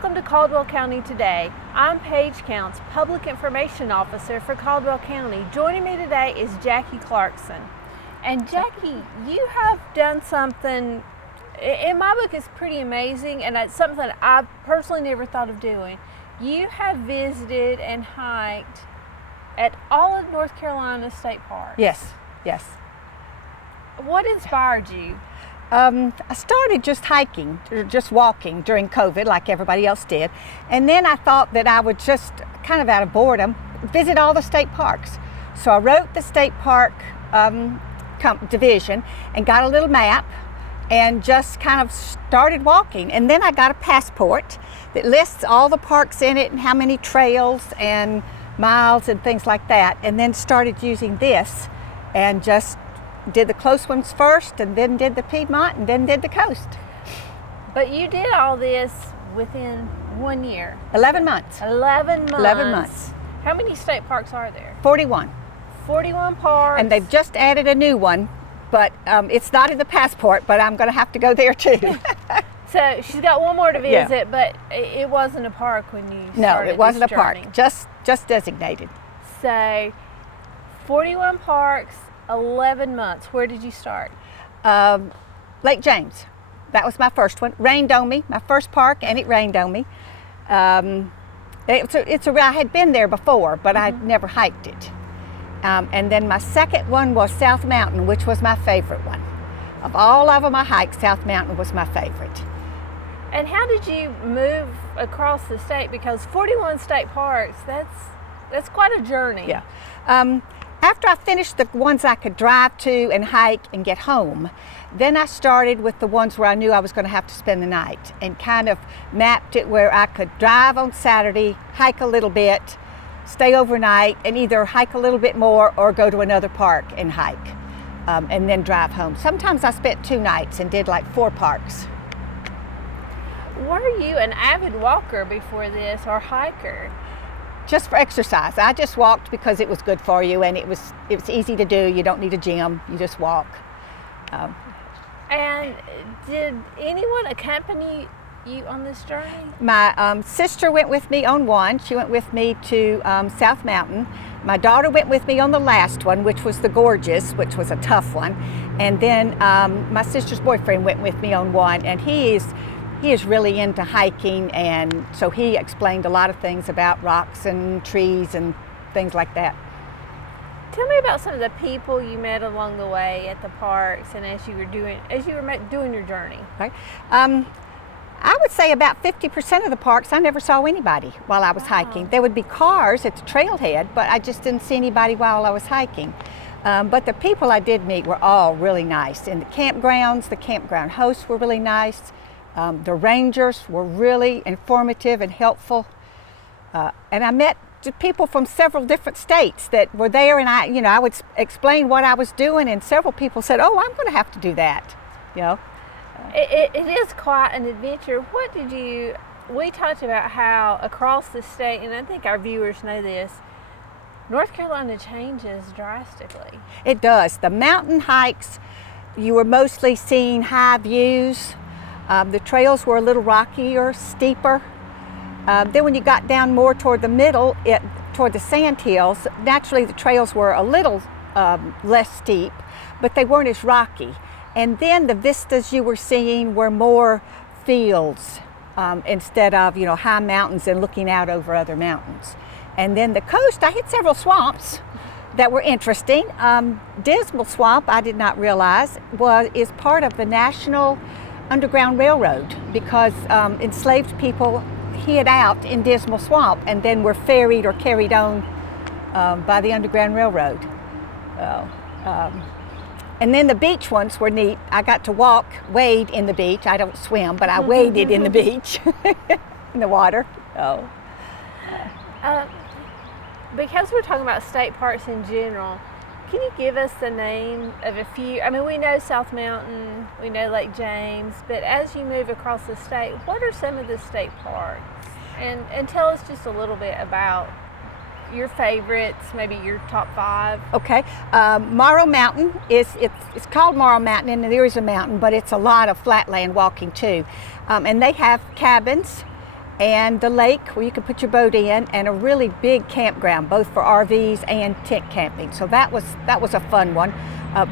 Welcome to Caldwell County Today. I'm Paige Counts, Public Information Officer for Caldwell County. Joining me today is Jackie Clarkson. And Jackie, you have done something, in my book, it's pretty amazing, and it's something that I personally never thought of doing. You have visited and hiked at all of North Carolina state parks. Yes. What inspired you? I started just hiking, just walking during COVID like everybody else did. And then I thought that I would just, kind of out of boredom, visit all the state parks. So I wrote the state park division and got a little map and just kind of started walking. And then I got a passport that lists all the parks in it and how many trails and miles and things like that. And then started using this and just did the close ones first, and then did the Piedmont, and then did the coast. But you did all this within 1 year. 11 months. 11 months. 11 months. How many state parks are there? 41. 41 parks. And they've just added a new one, but it's not in the passport, but I'm going to have to go there too. So she's got one more to visit, Yeah. But it wasn't a park when you started. No, it wasn't a this park, journey. just designated. So 41 parks, 11 months. Where did you start? Lake James. That was my first one. Rained on me, my first park, and it rained on me. I had been there before, but I'd never hiked it. And then my second one was South Mountain, which was my favorite one. Of all of them I hiked, South Mountain was my favorite. And how did you move across the state? Because 41 state parks, that's quite a journey. Yeah. After I finished the ones I could drive to and hike and get home, then I started with the ones where I knew I was going to have to spend the night and kind of mapped it where I could drive on Saturday, hike a little bit, stay overnight, and either hike a little bit more or go to another park and hike, and then drive home. Sometimes I spent 2 nights and did like 4 parks. Were you an avid walker before this, or hiker? Just for exercise. I just walked because it was good for you, and it was easy to do. You don't need a gym. You just walk. And did anyone accompany you on this journey? My sister went with me on one. She went with me to South Mountain. My daughter went with me on the last one, which was the Gorgeous, which was a tough one. And then my sister's boyfriend went with me on one, and he is really into hiking, and so he explained a lot of things about rocks and trees and things like that. Tell me about some of the people you met along the way at the parks and as you were doing your journey. Right. I would say about 50% of the parks I never saw anybody while I was hiking. There would be cars at the trailhead, but I just didn't see anybody while I was hiking. But the people I did meet were all really nice. In the campgrounds, the campground hosts were really nice. The rangers were really informative and helpful. And I met people from several different states that were there, and I would explain what I was doing, and several people said, "Oh, I'm going to have to do that." It is quite an adventure. We talked about how across the state, and I think our viewers know this, North Carolina changes drastically. It does. The mountain hikes, you were mostly seeing high views. The trails were a little rockier, steeper. Then when you got down more toward the middle, toward the sand hills, naturally the trails were a little less steep, but they weren't as rocky. And then the vistas you were seeing were more fields instead of high mountains and looking out over other mountains. And then the coast, I hit several swamps that were interesting. Dismal Swamp, I did not realize, is part of the National Underground Railroad, because enslaved people hid out in Dismal Swamp and then were ferried or carried on by the Underground Railroad. And then the beach ones were neat. I got to wade in the beach. I don't swim, but I waded in the beach, in the water. Because we're talking about state parks in general, can you give us the name of a few? I mean, we know South Mountain, we know Lake James, but as you move across the state, what are some of the state parks? And tell us just a little bit about your favorites, maybe your top 5. Okay, Morrow Mountain it's called Morrow Mountain, and there is a mountain, but it's a lot of flatland walking too. And they have cabins and the lake where you could put your boat in, and a really big campground, both for RVs and tent camping. So that was a fun one.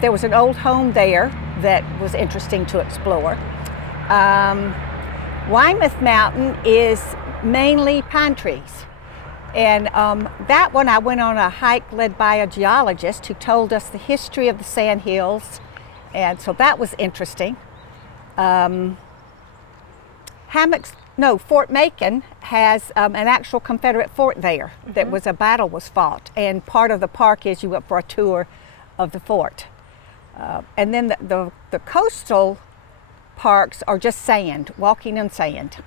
There was an old home there that was interesting to explore. Weymouth Mountain is mainly pine trees. And that one I went on a hike led by a geologist who told us the history of the sand hills. And so that was interesting. Fort Macon has an actual Confederate fort there that was a battle was fought. And part of the park is you went for a tour of the fort. And then the coastal parks are just sand, walking on sand.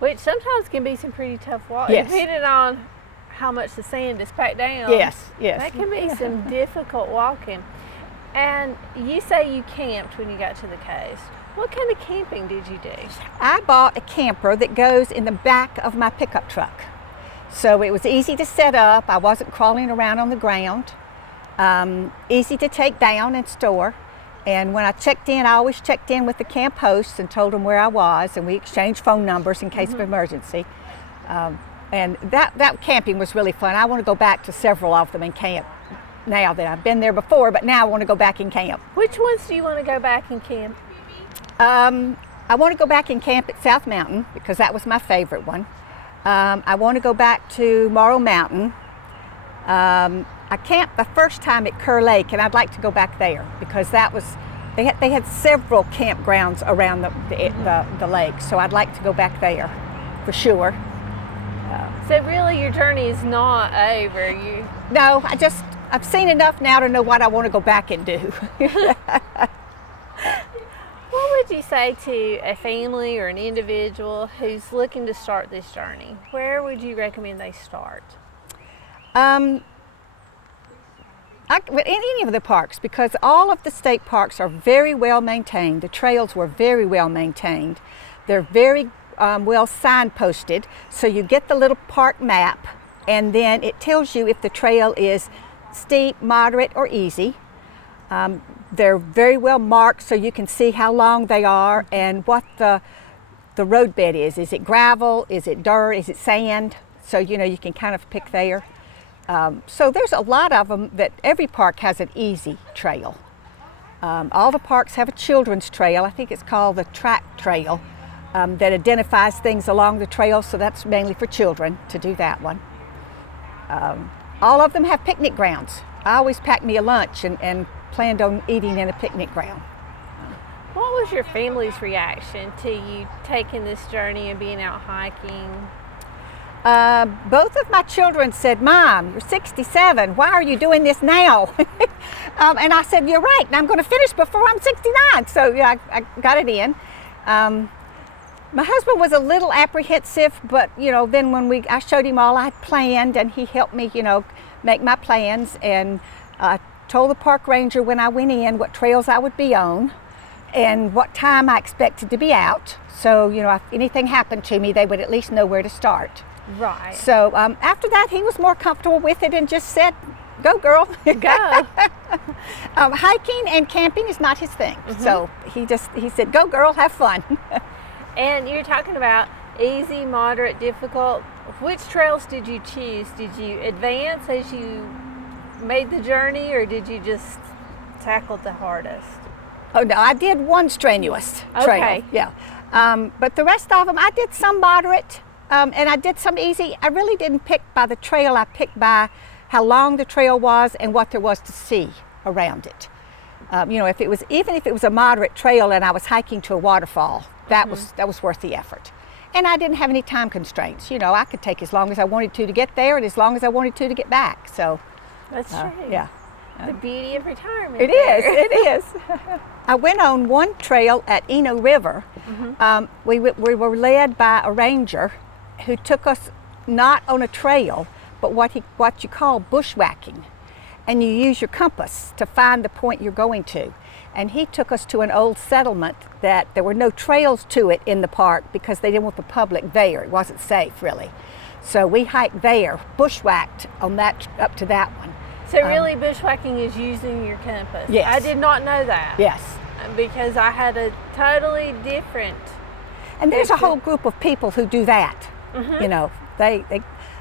Which sometimes can be some pretty tough walking, Yes. depending on how much the sand is packed down. Yes. That can be some difficult walking. And you say you camped when you got to the coast. What kind of camping did you do? I bought a camper that goes in the back of my pickup truck. So it was easy to set up. I wasn't crawling around on the ground. Easy to take down and store. And when I checked in, I always checked in with the camp hosts and told them where I was, and we exchanged phone numbers in case of emergency. And that camping was really fun. I want to go back to several of them and camp now that I've been there before, but now I want to go back and camp. Which ones do you want to go back and camp? I want to go back and camp at South Mountain because that was my favorite one. I want to go back to Morrow Mountain. I camped the first time at Kerr Lake, and I'd like to go back there because they had several campgrounds around the lake, so I'd like to go back there for sure. So really your journey is not over. No, I've seen enough now to know what I want to go back and do. What would you say to a family or an individual who's looking to start this journey? Where would you recommend they start? With any of the parks, because all of the state parks are very well maintained. The trails were very well maintained. They're very well signposted, so you get the little park map, and then it tells you if the trail is steep, moderate, or easy. They're very well marked, so you can see how long they are and what the roadbed is. Is it gravel? Is it dirt? Is it sand? So you can kind of pick there. So there's a lot of them that every park has an easy trail. All the parks have a children's trail. I think it's called the track trail that identifies things along the trail, so that's mainly for children to do that one. All of them have picnic grounds. I always packed me a lunch and planned on eating in a picnic ground. What was your family's reaction to you taking this journey and being out hiking? Both of my children said, "Mom, you're 67. Why are you doing this now?" And I said, "You're right, and I'm going to finish before I'm 69." So yeah, I got it in. My husband was a little apprehensive, but then when I showed him all I had planned, and he helped me, make my plans, and told the park ranger when I went in what trails I would be on and what time I expected to be out. So if anything happened to me, they would at least know where to start. Right. So after that, he was more comfortable with it and just said, "Go, girl, go." Hiking and camping is not his thing. So he said, "Go, girl, have fun." And you're talking about easy, moderate, difficult. Which trails did you choose? Did you advance as you made the journey, or did you just tackle the hardest? Oh no, I did one strenuous trail. Okay. Yeah. But the rest of them, I did some moderate. And I did some easy. I really didn't pick by the trail. I picked by how long the trail was and what there was to see around it. Even if it was a moderate trail and I was hiking to a waterfall, that was worth the effort. And I didn't have any time constraints. I could take as long as I wanted to get there and as long as I wanted to get back. So that's true. Yeah. The beauty of retirement. It is. I went on one trail at Eno River. We were led by a ranger who took us not on a trail, but what you call bushwhacking. And you use your compass to find the point you're going to. And he took us to an old settlement that there were no trails to it in the park because they didn't want the public there. It wasn't safe, really. So we hiked there, bushwhacked on that up to that one. So really bushwhacking is using your compass. Yes. I did not know that. Yes. Because I had a totally different And there's a whole group of people who do that. You know, they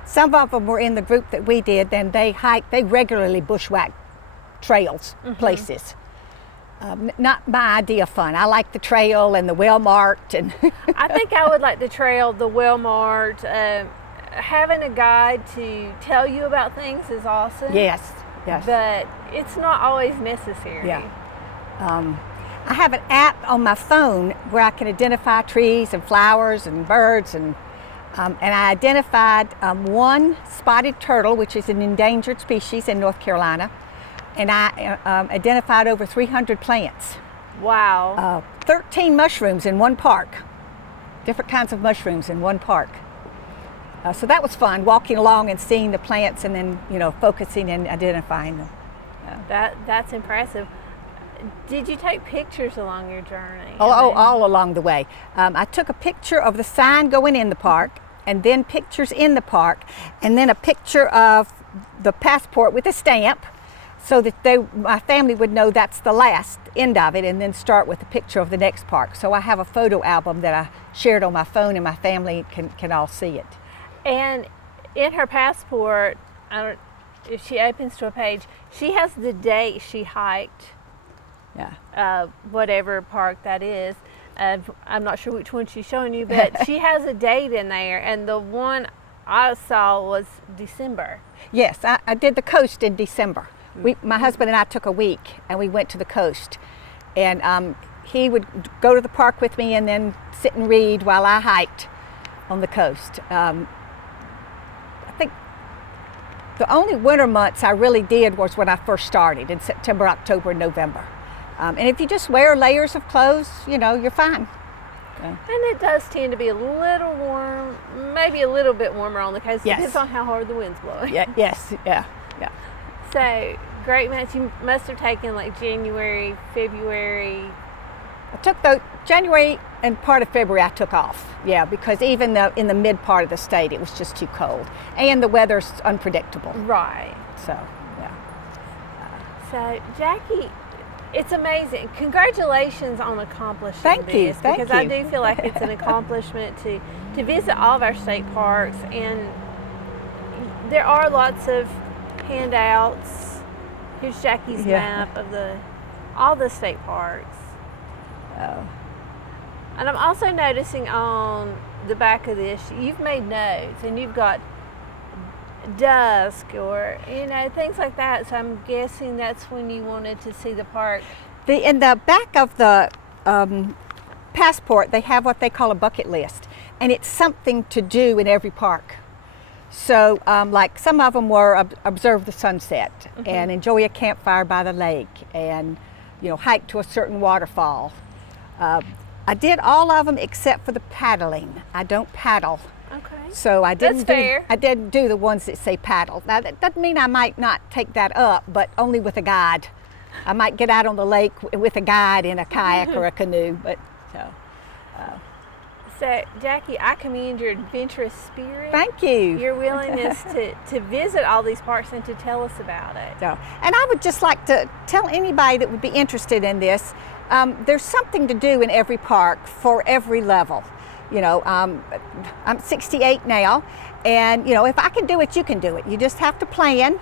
some of them were in the group that we did, and they regularly bushwhack trails, places. Not my idea of fun. I like the trail and the well-marked. And I think I would like the trail, the well-marked. Having a guide to tell you about things is awesome. Yes, yes. But it's not always necessary. Yeah. I have an app on my phone where I can identify trees and flowers and birds, and I identified one spotted turtle, which is an endangered species in North Carolina, and I identified over 300 plants. Wow. 13 mushrooms in one park, different kinds of mushrooms in one park. So that was fun, walking along and seeing the plants, and then focusing and identifying them. That's impressive. Did you take pictures along your journey? All along the way. I took a picture of the sign going in the park, and then pictures in the park, and then a picture of the passport with a stamp, so that my family would know that's the last end of it, and then start with a picture of the next park. So I have a photo album that I shared on my phone, and my family can all see it. And in her passport, if she opens to a page, she has the date she hiked. Yeah. Whatever park that is. I'm not sure which one she's showing you, but she has a date in there, and the one I saw was December. Yes, I did the coast in December. My husband and I took a week, and we went to the coast. And he would go to the park with me and then sit and read while I hiked on the coast. I think the only winter months I really did was when I first started in September, October, and November. And if you just wear layers of clothes, you're fine. And it does tend to be a little warm, maybe a little bit warmer on the coast. Yes. Depends on how hard the wind's blowing. Yes, yeah. So, great months. You must have taken like January, February. I took January and part of February I took off. Yeah, because even in the mid part of the state, it was just too cold. And the weather's unpredictable. Right. So, yeah. So, Jackie, it's amazing. Congratulations on accomplishing Thank this. you. Because I do feel like it's an accomplishment to visit all of our state parks, and there are lots of handouts. Here's Jackie's map of all the state parks. Oh. And I'm also noticing on the back of this, you've made notes, and you've got dusk or things like that. So I'm guessing that's when you wanted to see the park. In the back of the passport, they have what they call a bucket list, and it's something to do in every park. So like some of them were observe the sunset, and enjoy a campfire by the lake, and hike to a certain waterfall. I did all of them except for the paddling. I don't paddle. Okay. So I didn't do the ones that say paddle. Now that doesn't mean I might not take that up, but only with a guide. I might get out on the lake with a guide in a kayak or a canoe, but So, Jackie, I commend your adventurous spirit. Thank you. Your willingness to visit all these parks and to tell us about it. So, and I would just like to tell anybody that would be interested in this, there's something to do in every park for every level. I'm 68 now, and if I can do it, you can do it. You just have to plan.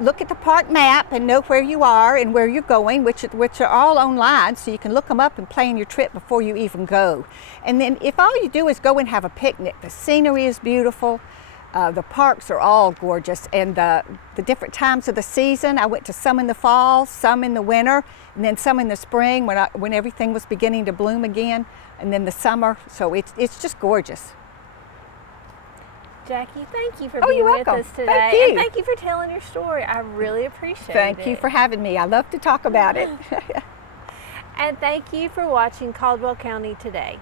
Look at the park map and know where you are and where you're going, which are all online, so you can look them up and plan your trip before you even go. And then if all you do is go and have a picnic, the scenery is beautiful, the parks are all gorgeous, and the different times of the season, I went to some in the fall, some in the winter, and then some in the spring when everything was beginning to bloom again, and then the summer, so it's just gorgeous. Jackie, thank you for being with us today. Thank you. And thank you for telling your story. I really appreciate it. Thank you for having me. I love to talk about it. And thank you for watching Caldwell County Today.